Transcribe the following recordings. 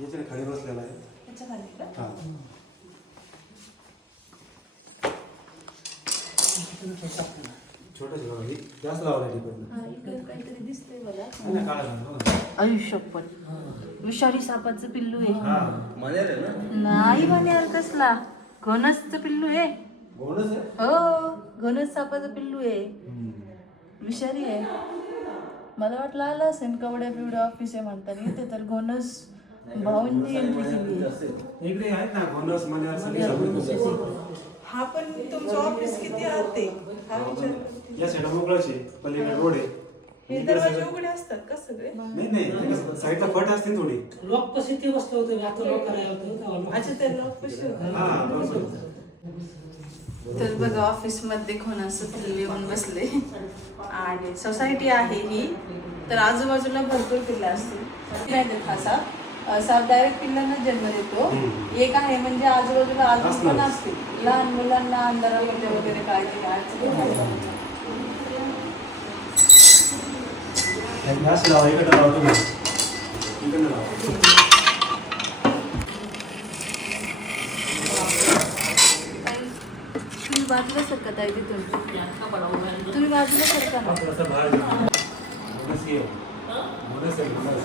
याच्याने खाली बसलेला आहे. याच्या खाली का? हां. छोटं छोटं जास्त लावलं काहीतरी दिसतंय मला. नाही काढा. आयुष्यपत विषारी सापाचं पिल्लू आहे. मण्यार आहे ना? नाही मण्यार कसला, घनसचं पिल्लू आहे. गोंडच आहे? हो, घनस सापाचं पिल्लू आहे. विषारी आहे. मला वाटलं आलं असेल कवड्या बिवड्या ऑफिस आहे म्हणतात, इथे तर घनस भाऊंनी एंट्री केली आहे. इकडे आहेत ना घोणस मण्यार सगळे. हा पण तुमचं ऑफिस किती राहते हा विचार. या साईडला मोकळाच आहे, पलीकडे रोड आहे. हे दरवाजे उघडे असतात का सगळे? नाही साईडला फट असते थोडी. लॉक पशी ते बसलं होतं, आता लॉक करायला होतं. अच्छा, त्या लॉक कशी होतं? हां बरोबर. तर बघा ऑफिस मध्ये कोणाचं पिल्लू येऊन बसले आणि सोसायटी आहे ही, तर आजूबाजूला भरपूर पिल्लं असतील. नाही देत हा साप डायरेक्ट पिल्लांना जन्म देतो. एक आहे म्हणजे आजूबाजूला अजून पण असतील. लहान मुलांना अंधारामध्ये वगैरे काळजी घ्यायची. जास्त लावा, इकडे लावा तुम्ही. इकडे लावा. तुम्ही बाजूला सरकत आहे तिथून, तुम्ही बाजूला सरका ना. थोडंसं बाहेर जाऊ. घोणस आहे. घोणस आहे, घोणस.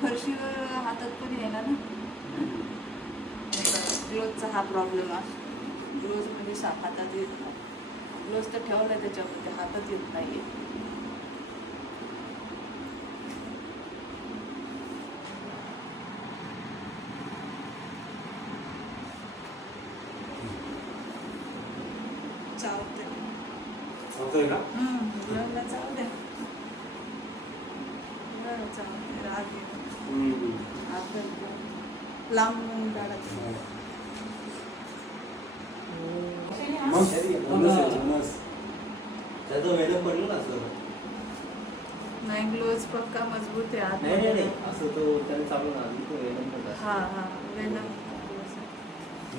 फरशीवर हातात पण येणार ना. ग्लोजचा हा प्रॉब्लेम आहे. ग्लोज म्हणजे साप हातात येत नाही. ग्लोज तर ठेवलाय त्याच्यामध्ये, हातात येत नाहीये. चावतंय. चावतोय का? मुलांना चावू द्या. मुलांना चावतंय, राग येतो. लांबून काढायचं. नाही, ग्लोव्ज पक्का मजबूत आहे आतमध्ये. हा हा वेनम.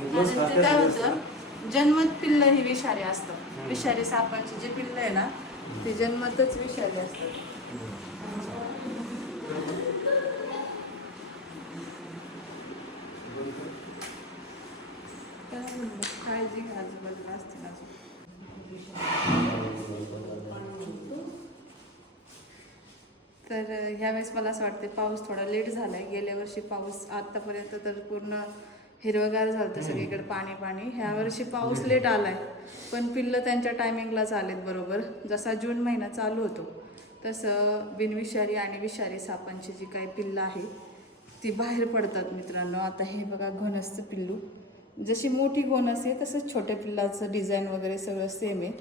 ते काय होतं, जन्मत पिल्ल ही विषारी असतात. विषारी सापांची जी पिल्ल आहे ना, ती जन्मतच विषारी असतात. काळजी घ्या, आजूबाजूला असतील अजून. तर ह्यावेळेस मला असं वाटतं पाऊस थोडा लेट झालाय. गेल्या वर्षी पाऊस आतापर्यंत तर पूर्ण हिरवगार झालं होतं सगळीकडे, पाणी पाणी. ह्या वर्षी पाऊस लेट आलाय, पण पिल्लं त्यांच्या टायमिंगलाच आलेत बरोबर. जसा जून महिना चालू होतो तसं बिनविषारी आणि विषारी सापांची जी काही पिल्लं आहे ती बाहेर पडतात मित्रांनो. आता हे बघा घोणसचं पिल्लू. जशी मोठी घोणस आहे तसंच छोट्या पिल्लाचं डिझाईन वगैरे सगळं सेम आहे.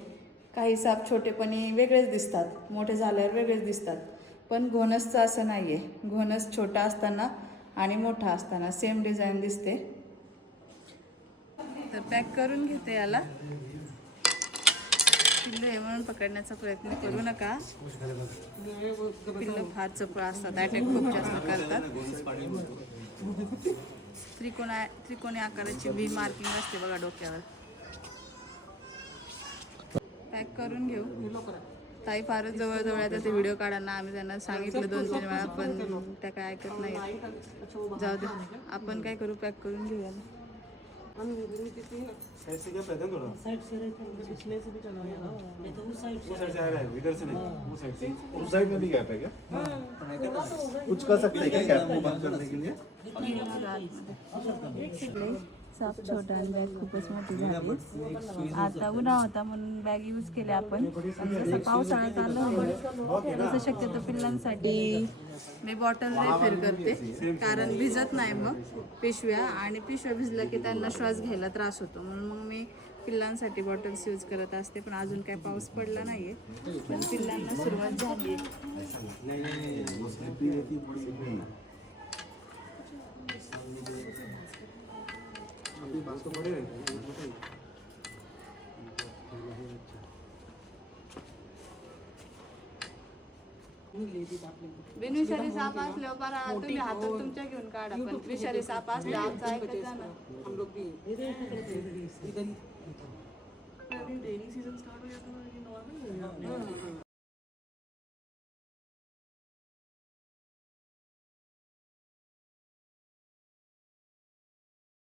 काही साप छोटेपणी वेगळेच दिसतात, मोठे झाल्यावर वेगळेच दिसतात, पण घोणसचं असं नाही आहे. घोणस छोटा असताना आणि मोठा असताना सेम डिझाईन दिसते. तर पॅक करून घेते याला. पिल्लं आहे म्हणून पकडण्याचा प्रयत्न करू नका. पिल्लं फार चपळ असतात, अटॅक खूप जास्त करतात. त्रिकोणी आकाराची व्ही मार्किंग असते बघा डोक्यावर. पॅक करून घेऊ. ताई फारच जवळजवळ आता ते व्हिडिओ काढायला आम्ही त्यांना सांगितलं 2-3 वेळा, पण त्या काय ऐकत नाही. जाऊ दे, आपण काय करू, पॅक करून घेऊया. साइड से क्या पैदल थोड़ा साइड से पिछले से भी चला गया नहीं तो उस साइड वो साइड से आ रहा है, इधर से नहीं, वो साइड से. उस साइड में भी गैप है क्या? कुछ कर सकते हैं क्या गैप को बंद करने के लिए? साप छोटा आणि बॅग खूपच मोठी झाली. आता उन्हा होता म्हणून बॅग यूज केले आपण. जसं पावसाळा चालू होईल तसं शक्यतो पिल्लांसाठी मी बॉटल रेफर करते, कारण भिजत नाही मग पिशव्या, आणि पिशव्या भिजल्या की त्यांना श्वास घ्यायला त्रास होतो. म्हणून मग मी पिल्लांसाठी बॉटल्स यूज करत असते, पण अजून काय पाऊस पडला नाहीये, पण पिल्लांना सुरुवात झाली बिनविषारी साप असल्यावर पारा तुम्ही हातात तुमच्या घेऊन काढा, पण विषारी साप असल्यावर आमचं ऐकत जा ना. हम लोग भी इधर ही रेनी सीजन स्टार्ट हो जाता है